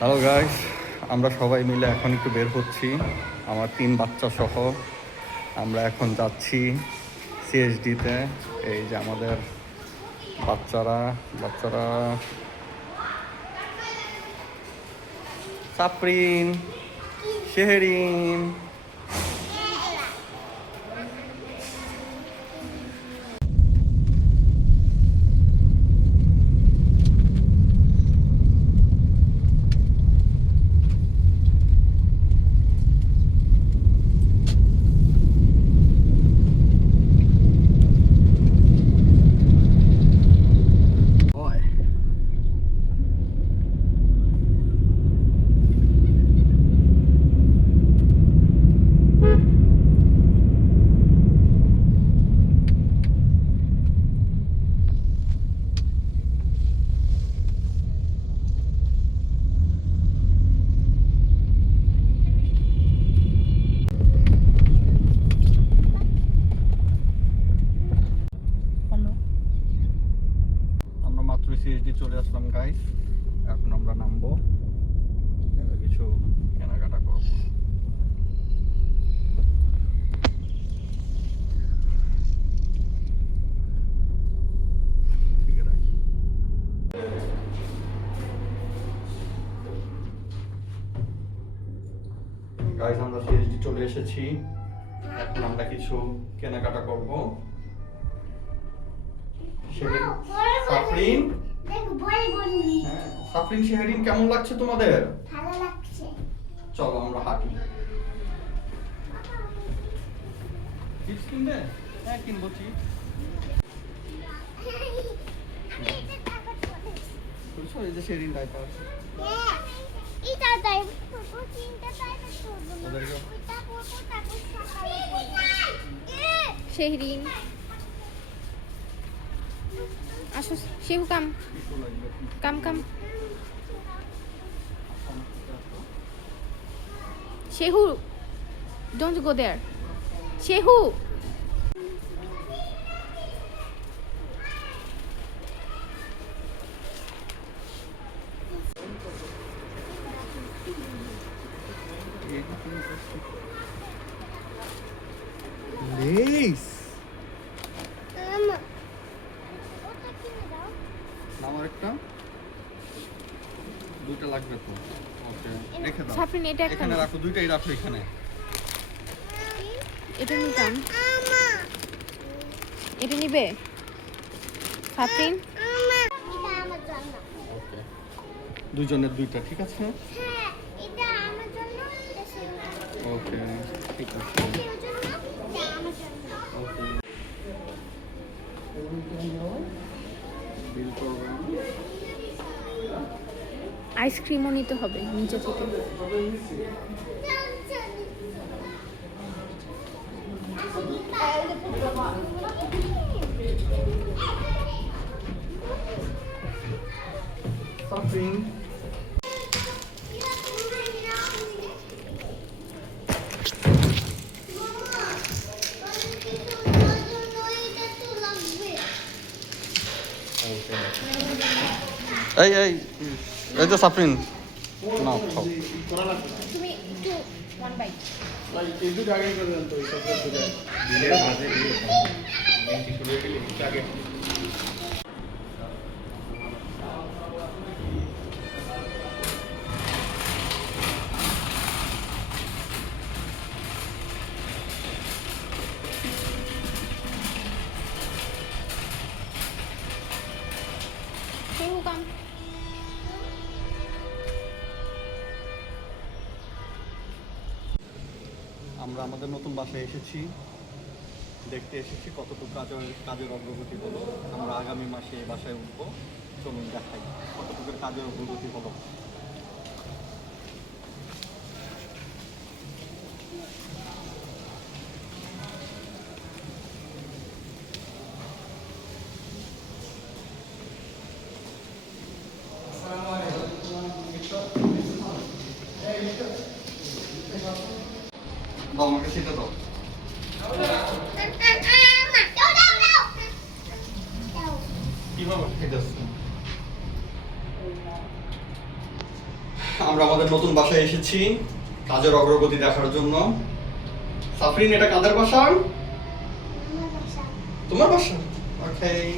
Hello guys, আমরা সবাই মিলে এখন একটু বের হচ্ছি। আমার 3 বাচ্চা সহ আমরা এখন যাচ্ছি সিএসডিতে। এই যে আমাদের বাচ্চারা বাচ্চারা সাপরিন, শেহরিন। আমরা মাত্র সিএসডি চলে আসলাম গাইস। এখন আমরা নামবো, কিছু কেনাকাটা করবো। গাইস, আমরা সিএসডি চলে এসেছি। এখন আমরা কিছু কেনাকাটা করব। সাফরিন, সাফরিন, শেহরিন, কেমন লাগছে তোমাদের? ভালো লাগছে। চলো আমরা হাঁটি। চিপস কিনবে? হ্যাঁ, কিনবো চিপস। বুঝছো, এই যে শেহরিন ডাইপার। এটা তাই ছোট তিনটা তাই ওদেরকে ওইটা করবো তারপর সকালে শেহরিন আসো, শেহু কাম কিছু লাগবে। কাম কাম শেহু, ডোন্ট গো দেয়ার। শেহু, লেস আমা ওটা কিনে দাও। আমার একটা দুইটা লাগবে তো। ওকে, রেখে দাও। সাফরিন এটা একটা এখানে নাও। রাখো, দুইটাই রাখো এখানে। এটা নিতাম, আমা এটা নিবে সাফরিন? আমা এটা আমার জন্য। ওকে, দুইজনের দুইটা, ঠিক আছে? হ্যাঁ, এটা আমার জন্য, এটা সেও জন্য। ওকে, ঠিক আছে। সেও জন্য, এটা আমার জন্য। ওকে, বিল করবেন। আইসক্রিমও নিতে হবে নিচে থেকে। সাফরিন, এই এই এই যে সাফরিন, না খাও। তুমি একটু ওয়ান বাইট। শেহু কাম। আমরা আমাদের নতুন বাসায় এসেছি, দেখতে এসেছি কতটুকু কাজের অগ্রগতি হলো। আমরা আগামী মাসে এই বাসায় উঠবো। চলুন দেখাই কতটুকু কাজের অগ্রগতি হলো। দাও, আমাকে সেটা দাও। কিভাবে খাইতেছে? আমরা আমাদের নতুন বাসায় এসেছি কাজের অগ্রগতি দেখার জন্য। সাফরিন, এটা কাদের বাসা? আমার বাসা। তোমার বাসা? ওকে।